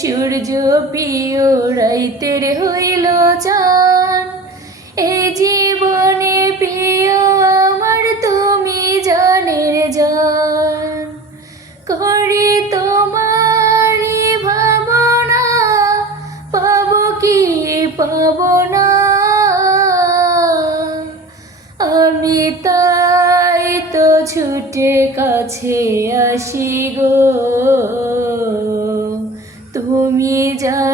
সূর্য প্রিয় রাইতের হইল চান। এই জীবনে প্রিয় আমার তুমি জানের জান। করি তোমারি ভাবনা, পাবো কি পাবো না, আমি তাই তো ছুটে কাছে আসি গো, তুমি জান।